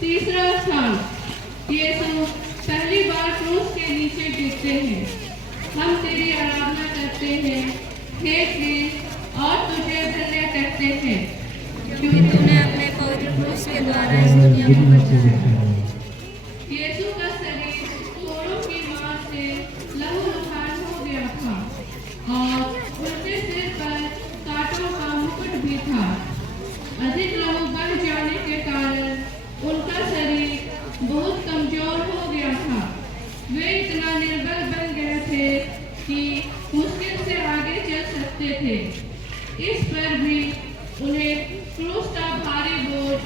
तीसरा स्थान, यीशु पहली बार क्रूस के नीचे गिरते हैं। हम तेरी आराधना करते हैं हे कृष्ण और तुझे धन्य करते हैं क्योंकि तूने अपने पवित्र क्रूस के द्वारा इस दुनिया को बचाया। यीशु का शरीर कोड़ों की मार से लहूलुहान हो गया था और उनके सिर पर कांटों का मुकुट भी था। अधिक लहू बह जाने के कारण उनका शरीर बहुत कमजोर हो गया था। वे इतना निर्बल बन गए थे कि मुश्किल से आगे चल सकते थे। इस पर भी उन्हें क्रूस का भारी बोझ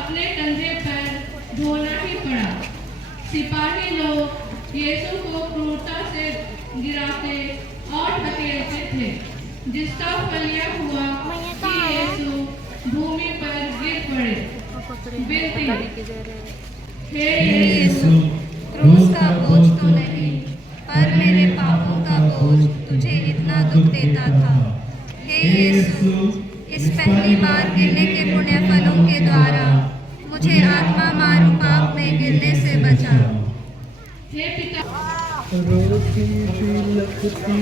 अपने कंधे पर ढोना ही पड़ा। सिपाही लोग यीशु को क्रूरता से गिराते और धकेलते थे, जिसका फल यह हुआ कि यीशु भूमि पर गिर पड़े। विनती, हे यीशु, क्रूस का बोझ तो नहीं, पर मेरे पापों का बोझ तुझे इतना दुख देता था। हे यीशु, इस पहली बार गिरने के पुण्य फलों के द्वारा मुझे आत्मा मारू पाप में गिरने से बचा। हे पिता, रोती बिलखती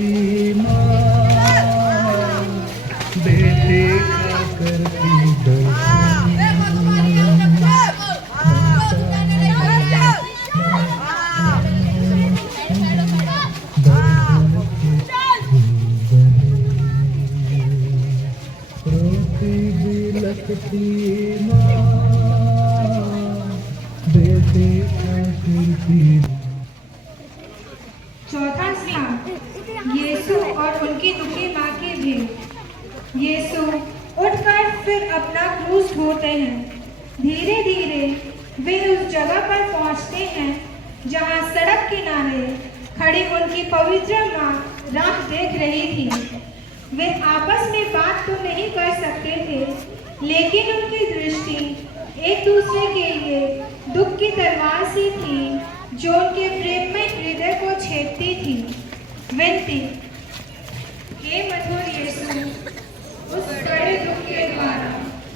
माँ, बेटे का करती दर्शन। चौथा स्थान, यीशु और उनकी दुखी माँ की भीड़। यीशु उठकर फिर अपना क्रूस ढोते हैं। धीरे धीरे वे उस जगह पर पहुंचते हैं जहां सड़क किनारे खड़ी उनकी पवित्र माँ राह देख रही थी। वे आपस में बात तो नहीं कर सकते थे, लेकिन उनकी दृष्टि एक दूसरे के लिए दुख की तलवार सी थी जो उनके प्रेम में हृदय को छेदती थी। विनती, हे मधुर यीशु, उस बड़े दुख के द्वारा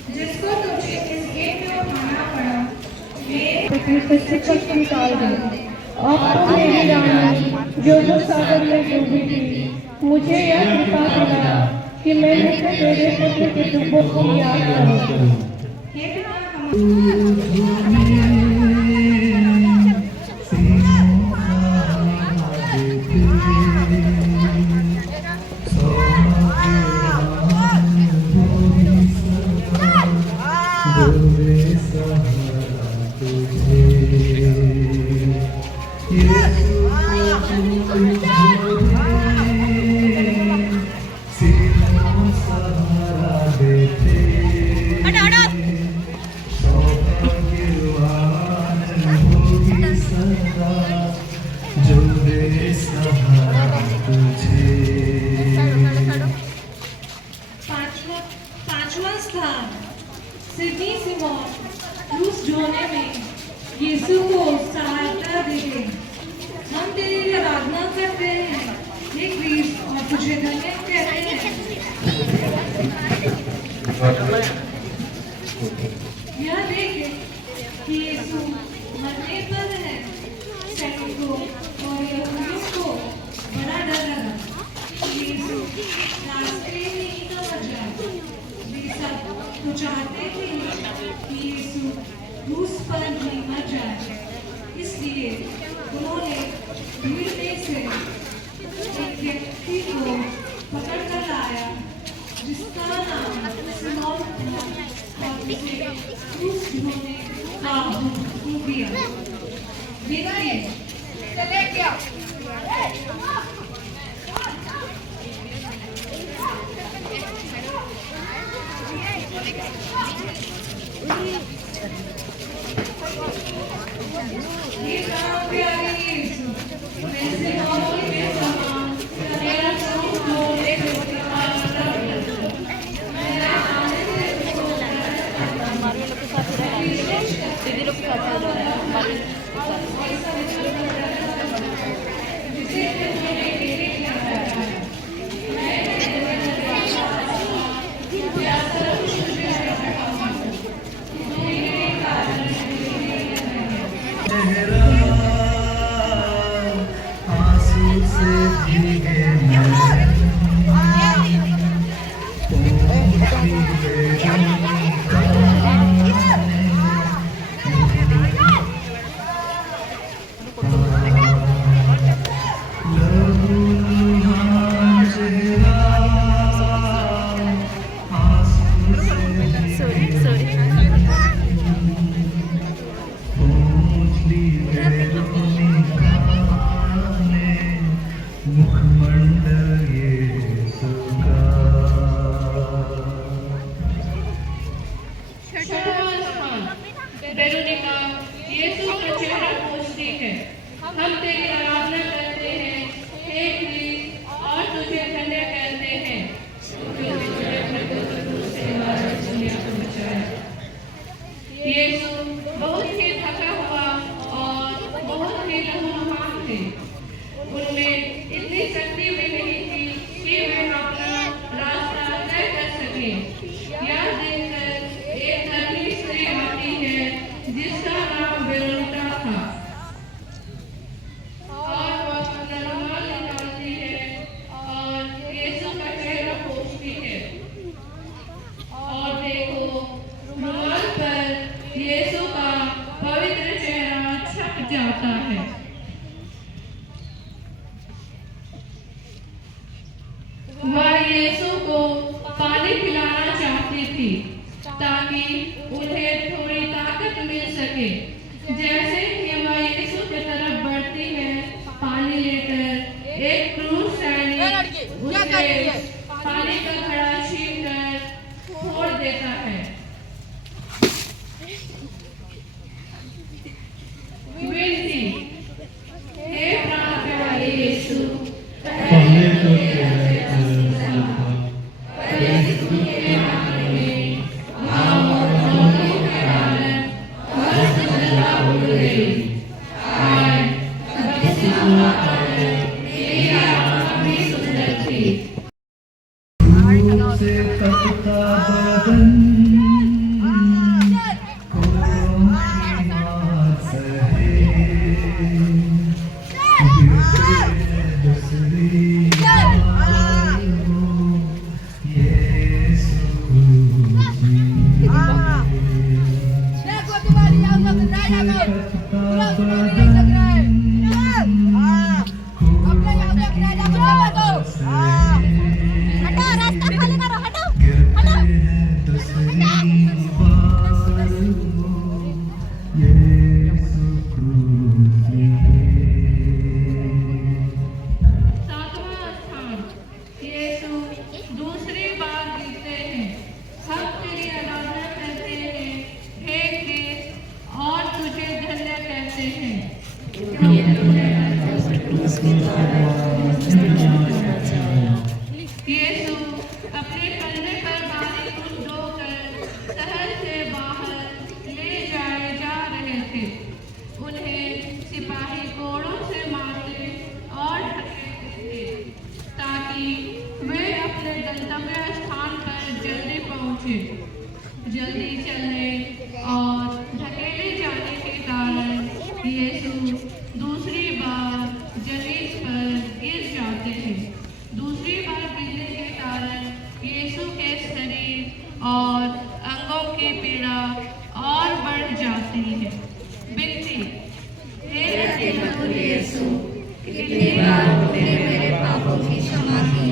जिसको तुझे इस गेट में उठाना पड़ा, निकाल दे। अब तो मेरी रानी जो सागर में डूबी थी, मुझे यह कृपा दिला कि मैं तेरे पुत्र के दुखों को याद करूं। हे पिता, पांचवा स्थान, सिडनी सिमोन क्रूस ढोने में यीशु को सहायता देते। हम तेरी आराधना करते हैं हे कृष्ण और तुझे धन्य कहते हैं। यह देखे कि यीशु मरने पर है। सैनिकों और यहूदियों को बड़ा डर लगा। यीशु रास्ते में ही तो मर जाए। वे सब तो चाहते थे कि यीशु क्रूस पर ही मर जाए, इसलिए उन्होंने भीड़ में से एक व्यक्ति को पकड़ कर लाया जिसका नाम सिमोन था और उसे क्रूस ढोने का हुक्म दिया। उनमें इतनी शक्ति भी नहीं थी कि वे अपना रास्ता तय कर सके। यह देखकर एक धर्मी स्त्री आती है जिसका नाम वेरोनिका था और वह अपना रुमाल निकालती है और यीशु का चेहरा पोंछती है और देखो रुमाल पर यीशु का पवित्र चेहरा छप जाता है। वह यीशु को पानी पिलाना चाहती थी ताकि उन्हें थोड़ी ताकत मिल सके। जैसे ही वह यीशु की तरफ बढ़ती है पानी लेकर, एक क्रूर सैनिक उसे पानी का घड़ा छीनकर फोड़ देता है। विनती, हे प्राण प्यारे यीशु, पहले तो तेरा यीशु के नाम में आम और मौतों के कारण हर सुंदरता उड़ गई। हाय, बपतिस्मा पाकर मेरी आत्मा भी सुंदर थी। से तपता बदन कोरों की मार सहे गिरते दूसरी बार यीशु सातवां स्थान, यीशु दूसरी बार गिरते हैं। हम तेरी आराधना करते हैं, हे क्रिस्त, और तुझे धन्य कहते हैं। यीशु अपने कंधे पर भारी क्रूस ढोकर शहर से बाहर ले जाए जा रहे थे। उन्हें सिपाही कोड़ों से मारते और ढकेलते थे ताकि वे अपने गंतव्य स्थान पर जल्दी पहुंचे। जल्दी चलने और ढकेले जाने के कारण यीशु दूसरी बार जमीन पर गिर जाते हैं। दूसरी बार गिरने के कारण यीशु के शरीर और अंगों की पीड़ा और बढ़ जाती है। विनती, हे मधुर यीशु, कितनी बार तुमने मेरे पापों की क्षमा की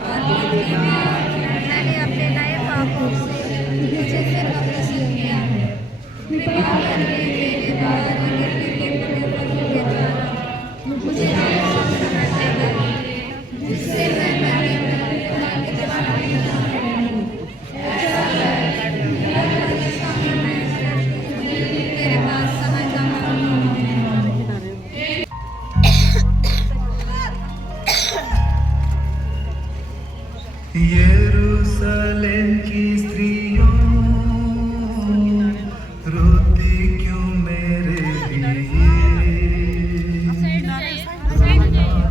और कितनी बार मैंने अपने नए पापों से तुझे फिर अग्रसर किया है। कृपा करके मेरे बाद गिरने के पुण्य फलों के द्वारा मुझे जिससे मैं मेरे पिता के द्वारा ऐसा कर तेरे पास समय का यरूशलेम की स्त्रियों रोती क्यों मेरे लिए?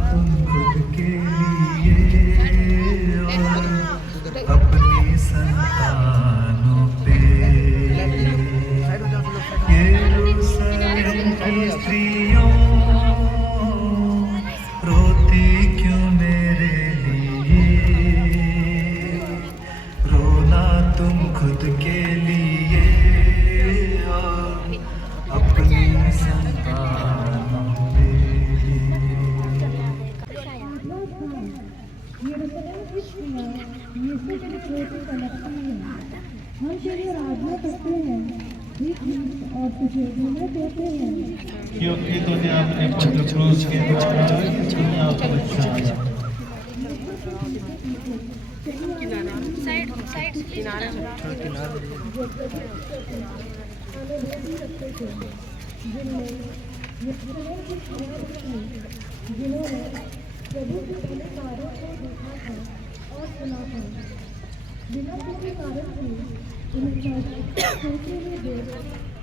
तुम खुद के लिए और अपनी संतानों पे। यरूशलेम की स्त्रियों रोती क्यों मेरे लिए? रोना तुम खुद के लिए और अपनी संतानों पे। हम तेरी आराधना करते हैं और तुझे धन्य कहते हैं क्योंकि तूने अपने पुत्र क्रूस के द्वारा दुनिया को बचाया। जिन्होंने प्रभु के चमत्कारों को देखा था और सुना था। बिना किसी कारण से उन्हें सोचते हुए देख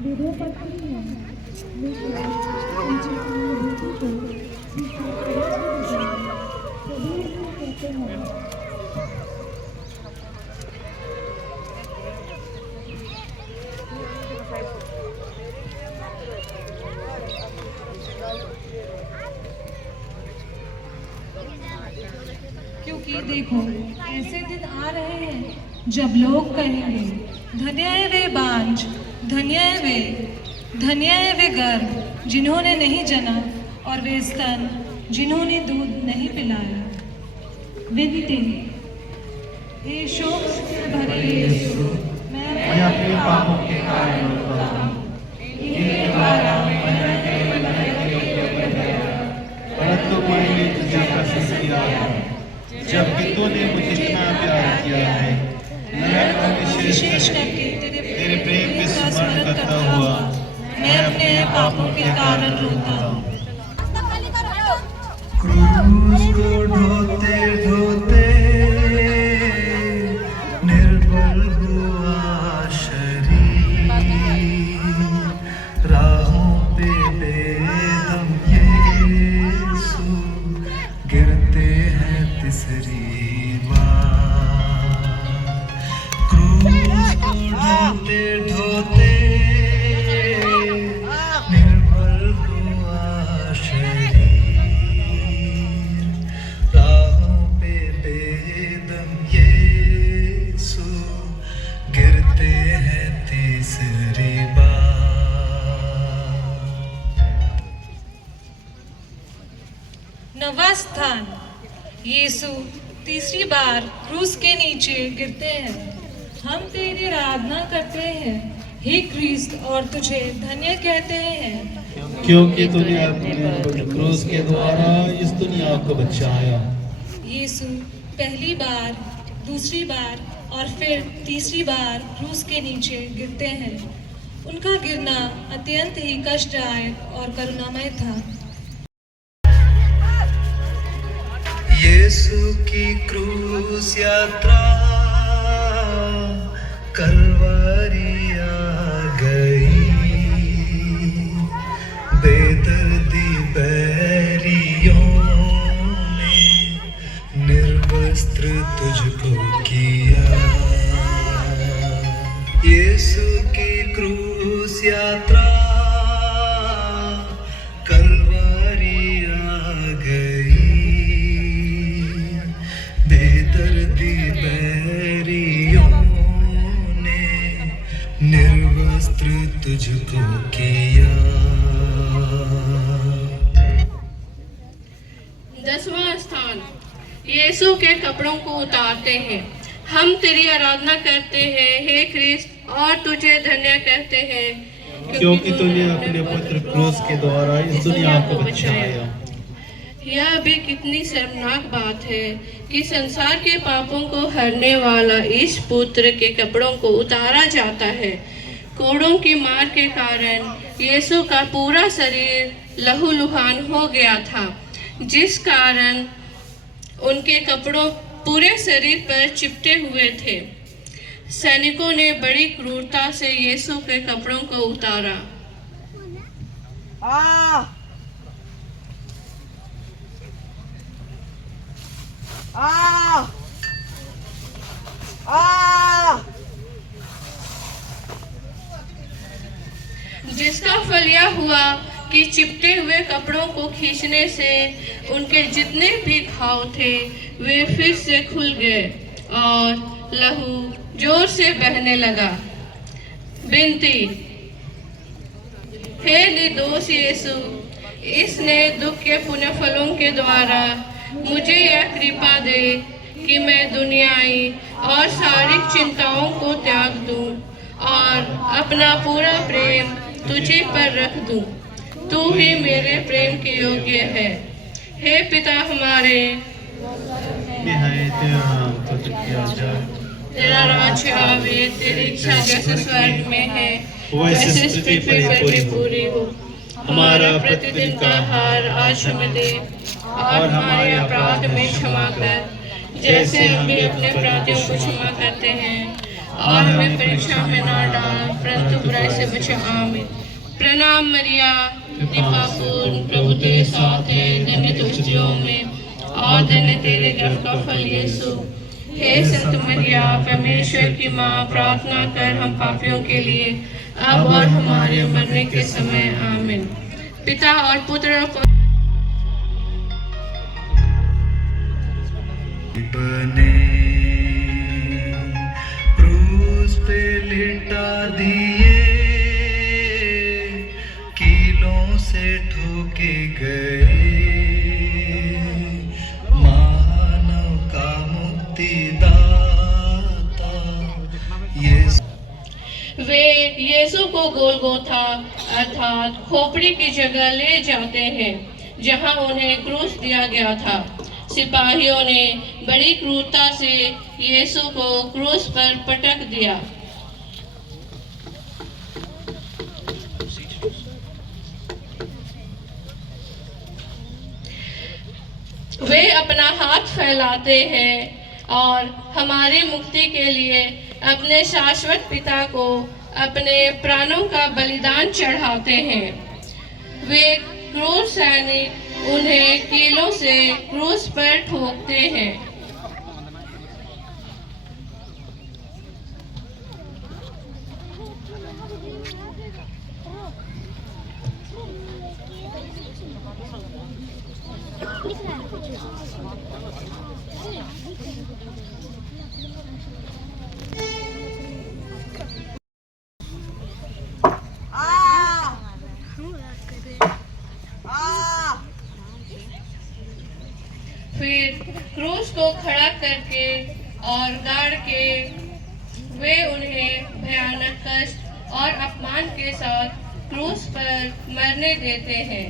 वीडियो पर हैं, लेकिन उनकी बेटी को क्योंकि देखो ऐसे दिन आ रहे हैं जब लोग कहेंगे, धन्य है वे बांझ, धन्य है वे गर्भ जिन्होंने नहीं जना, और वे स्तन जिन्होंने दूध नहीं पिलाया। विनती, हे शोक से भरे यीशु, मैं अपने पापों के कारण रोता हूँ। इनके द्वारा परंतु मैंने तुझे प्रशंसा किया है, जबकि तूने मुझे इतना प्यार किया है। मैं विशेष करके तेरे प्रेम में स्मरण करता हुआ मैं अपने पापों के कारण रोता हूँ। क्रूस को ढोते ढोते निर्बल हुआ शरीर, राहों पे बेदम यीशु गिरते हैं तीसरी बार। क्रूस को ढोते ढोते निर्बल हुआ शरीर, राहों पे बेदम यीशु गिरते हैं तीसरी बार। नवा स्थान, यीशु तीसरी बार क्रूस के नीचे गिरते हैं। हम तेरी आराधना करते हैं हे क्रिस्त, और तुझे धन्य कहते हैं, क्योंकि तूने अपने क्रूस के द्वारा इस दुनिया को बचाया। यीशु पहली बार, दूसरी बार और फिर तीसरी बार क्रूस के नीचे गिरते हैं। उनका गिरना अत्यंत ही कष्टदायक और करुणामय था। यीशु की क्रूस यात्रा कलवरी आ गई, बेदर्दी बैरियों ने निर्वस्त्र तुझको किया। यीशु की क्रूस यात्रा कलवरी आ गई, बेदर्दी बैरियों ने निर्वस्त्र तुझको किया। 10वां स्थान, यीशु के कपड़ों को उतारते हैं। हम तेरी आराधना करते हैं हे क्रिस्त, और तुझे धन्य कहते हैं, क्योंकि तूने अपने पुत्र क्रूस के द्वारा इस दुनिया को बचाया। यह भी कितनी शर्मनाक बात है कि संसार के पापों को हरने वाला इस पुत्र के कपड़ों को उतारा जाता है। कोड़ों की मार के कारण यीशु का पूरा शरीर लहूलुहान हो गया था, जिस कारण उनके कपड़ों पूरे शरीर पर चिपटे हुए थे। सैनिकों ने बड़ी क्रूरता से यीशु के कपड़ों को उतारा। जिसका फल यह हुआ कि चिपटे हुए कपड़ों को खींचने से उनके जितने भी घाव थे वे फिर से खुल गए और लहू जोर से बहने लगा। विनती, हे निर्दोष यीशु, इसने दुख के पुण्य फलों के द्वारा मुझे यह कृपा दे कि मैं दुनियाई और शारीरिक चिंताओं को त्याग दूं और अपना पूरा प्रेम तुझे पर रख दूं। तू ही मेरे प्रेम के योग्य है। हे पिता हमारे, तेरा नाम पवित्र किया जाए, तेरा राज्य आवे, तेरी इच्छा जैसे स्वर्ग में है वैसे पृथ्वी पर भी पूरी हो। हमारा प्रतिदिन का आहार आज हमें दे, और हमारे अपराध में क्षमा कर, जैसे हम भी अपने अपराधियों को क्षमा करते हैं, और हमें परीक्षा में ना डाल, परंतु बुराई से बचा। आमीन। प्रणाम मरिया, कृपा पूर्ण, प्रभु तेरे साथ है, धन्य तू स्त्रियों में, और धन्य तेरे गर्भ का फल यीशु। हे संत मरिया, परमेश्वर की माँ, प्रार्थना कर हम पापियों के लिए, अब और हमारे मरने के समय। आमीन। पिता और पुत्र और बने क्रूस पे लिटा दिए, कीलों से ठोके गए, मानव का मुक्तिदाता यीशु। वे यीशु को गोलगोथा अर्थात खोपड़ी की जगह ले जाते हैं, जहां उन्हें क्रूस दिया गया था। सिपाहियों ने बड़ी क्रूरता से यीशु को क्रूस पर पटक दिया। वे अपना हाथ फैलाते हैं और हमारी मुक्ति के लिए अपने शाश्वत पिता को अपने प्राणों का बलिदान चढ़ाते हैं। वे क्रूर सैनिक उन्हें कीलों से क्रूस पर ठोकते हैं। फिर क्रूस को खड़ा करके और गाड़ के वे उन्हें भयानक कष्ट और अपमान के साथ क्रूस पर मरने देते हैं।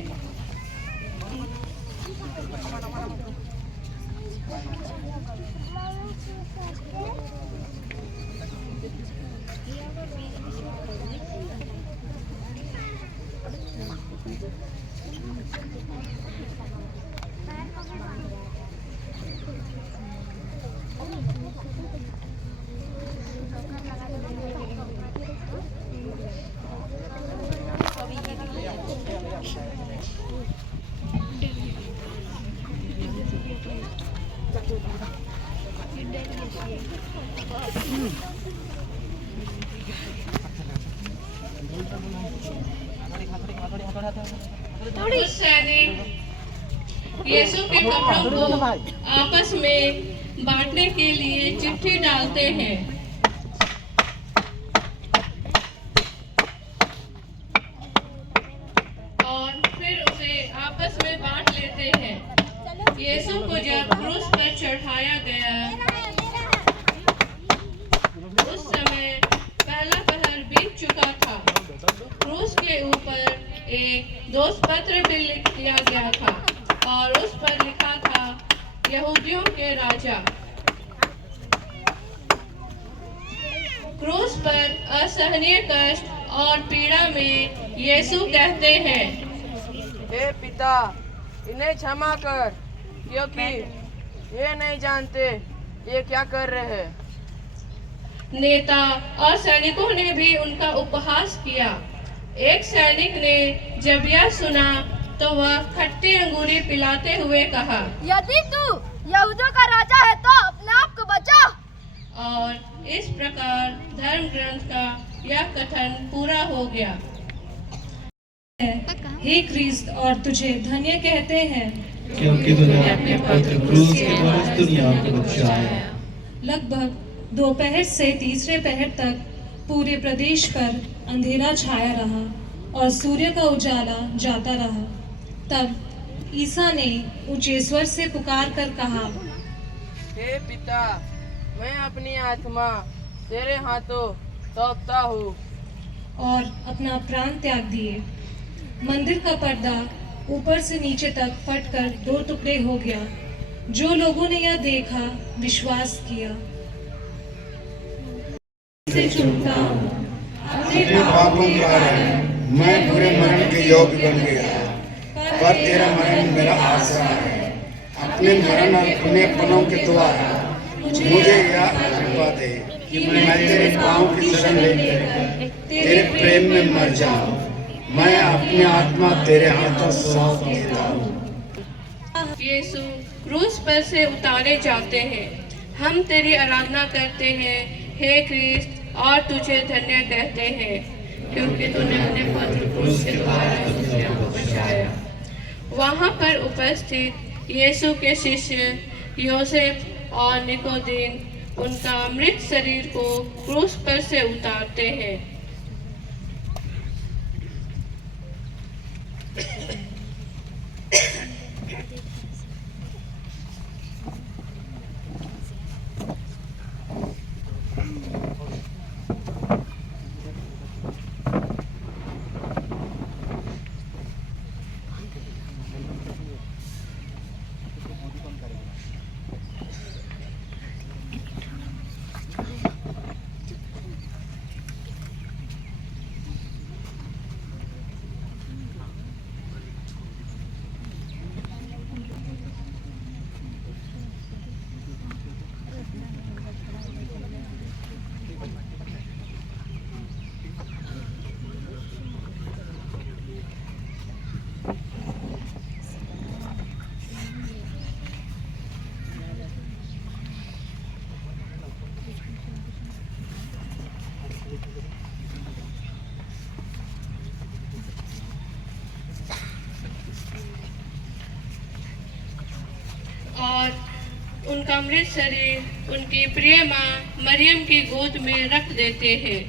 कुछ सैनिक यीशु के कपड़ों को आपस में बांटने के लिए चिट्ठी डालते हैं। और फिर उसे आपस में बांट लेते हैं। यीशु को जब क्रूस पर चढ़ाया गया, उस समय पहला पहर बीत चुका था। क्रूस के ऊपर एक दोष पत्र भी लिख दिया गया था और उस पर लिखा था, यहूदियों के राजा। क्रूस पर असहनीय कष्ट और पीड़ा में यीशु कहते हैं, हे पिता, इन्हें क्षमा कर, क्योंकि ये नहीं जानते ये क्या कर रहे हैं। नेता और सैनिकों ने भी उनका उपहास किया। एक सैनिक ने जब यह सुना तो वह खट्टी अंगूरी पिलाते हुए कहा, यदि तू यहूदियों का राजा है तो अपने आप को बचा। और इस प्रकार धर्म ग्रंथ का यह कथन पूरा हो गया। हे क्रिस्त, और तुझे धन्य कहते हैं, क्योंकि तूने अपने पुत्र क्रूस के द्वारा इस दुनिया को बचाया। लगभग दोपहर से तीसरे पहर तक पूरे प्रदेश पर अंधेरा छाया रहा और सूर्य का उजाला जाता रहा। तब ईसा ने ऊंचे स्वर से पुकार कर कहा, हे पिता, मैं अपनी आत्मा तेरे हाथों सौंपता हूँ। और अपना प्राण त्याग दिए। मंदिर का पर्दा ऊपर से नीचे तक फटकर दो टुकड़े हो गया। जो लोगों ने यह देखा विश्वास किया। से चुनता हूँ, अपने पापों के कारण मैं बुरे मरण के योग्य बन गया, पर तेरा मरण मेरा आसरा है। अपने मरण और पुण्यपनों के द्वारा मुझे यह कृपा दे कि मैं तेरे पाँव की शरण लेकर तेरे प्रेम में मर जाऊं। मैं अपनी आत्मा तेरे हाथों सौंप देता हूँ। यीशु क्रूस पर से उतारे जाते हैं। हम तेरी आराधना करते हैं हे क्रिस्त, और तुझे धन्य कहते हैं, क्योंकि तूने अपने पुत्र क्रूस के द्वारा इस दुनिया को बचाया। वहाँ पर उपस्थित यीशु के शिष्य योसेफ और निकोदीन उनका मृत शरीर को क्रूस पर से उतारते हैं। और उनका मृत शरीर उनकी प्रिय माँ मरियम की गोद में रख देते हैं।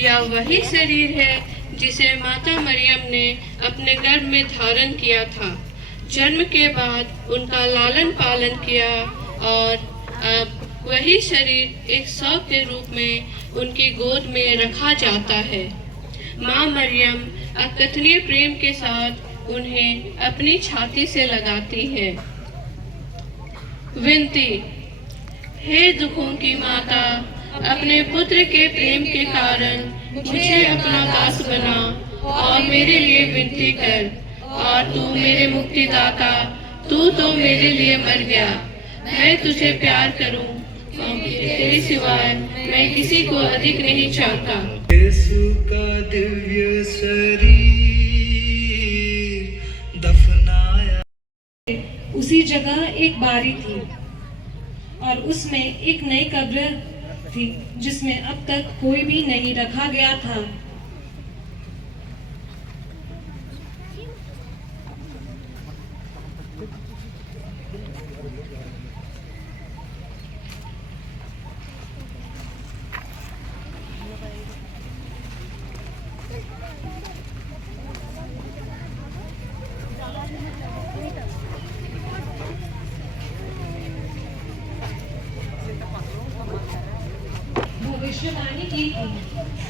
यह वही शरीर है जिसे माता मरियम ने अपने गर्भ में धारण किया था। जन्म के बाद उनका लालन पालन किया और अब वही शरीर एक शव के रूप में उनकी गोद में रखा जाता है। माँ मरियम अकथनीय प्रेम के साथ उन्हें अपनी छाती से लगाती है। विनती, हे दुखों की माता, अपने पुत्र के प्रेम के कारण मुझे अपना दास बना और मेरे लिए विनती कर। और तू मेरे मुक्तिदाता, तू तो मेरे लिए मर गया। मैं तुझे प्यार करूं और तेरे सिवाय मैं किसी को अधिक नहीं चाहता। यीशु का दिव्य शरीर दफनाया। उसी जगह एक बारी थी और उसमें एक नई कब्र थी जिसमें अब तक कोई भी नहीं रखा गया था। भविष्यवाणी की थी,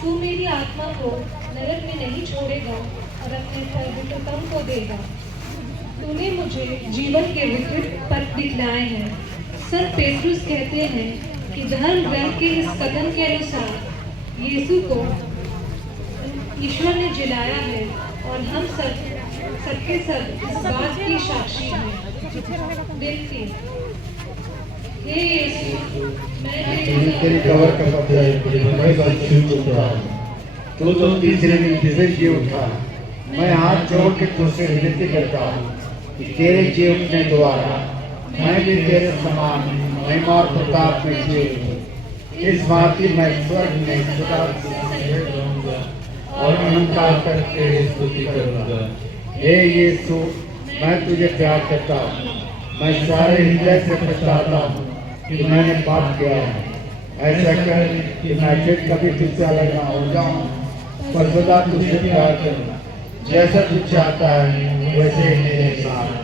तू मेरी आत्मा को नरक में नहीं छोड़ेगा और अपने सर्वोत्तम को देगा। तूने मुझे जीवन के विकट पथ दिखलाए हैं। संत पेट्रुस कहते हैं कि धर्म ग्रंथ के इस कथन के अनुसार यीशु को ईश्वर ने जिलाया है और हम सबके सब इस बात की साक्षी हैं। देखती, हे यीशु, मैं तेरी कबर का पत्थर मैं बस छू चुका हूँ। तू तो तीसरे दिन फिर जी उठा। मैं हाथ जोड़ के तुझसे विनती करता हूँ कि तेरे जी उठने द्वारा मैं भी तेरे समान महिमा और प्रताप में जी उठूं। इस बात की मैं स्वर्ग में सदा रहूंगा और अहंकार करके स्तुति करूंगा। हे यीशु, मैं तुझे प्यार करता हूँ। मैं सारे हृदय से पछताता हूँ कि मैंने पाप किया है। ऐसा कर कि मैं फिर कभी तुझसे अलग ना हो जाऊं, पर सदा तुझसे प्यार करूं। जैसा तू चाहता है वैसे ही मेरे साथ।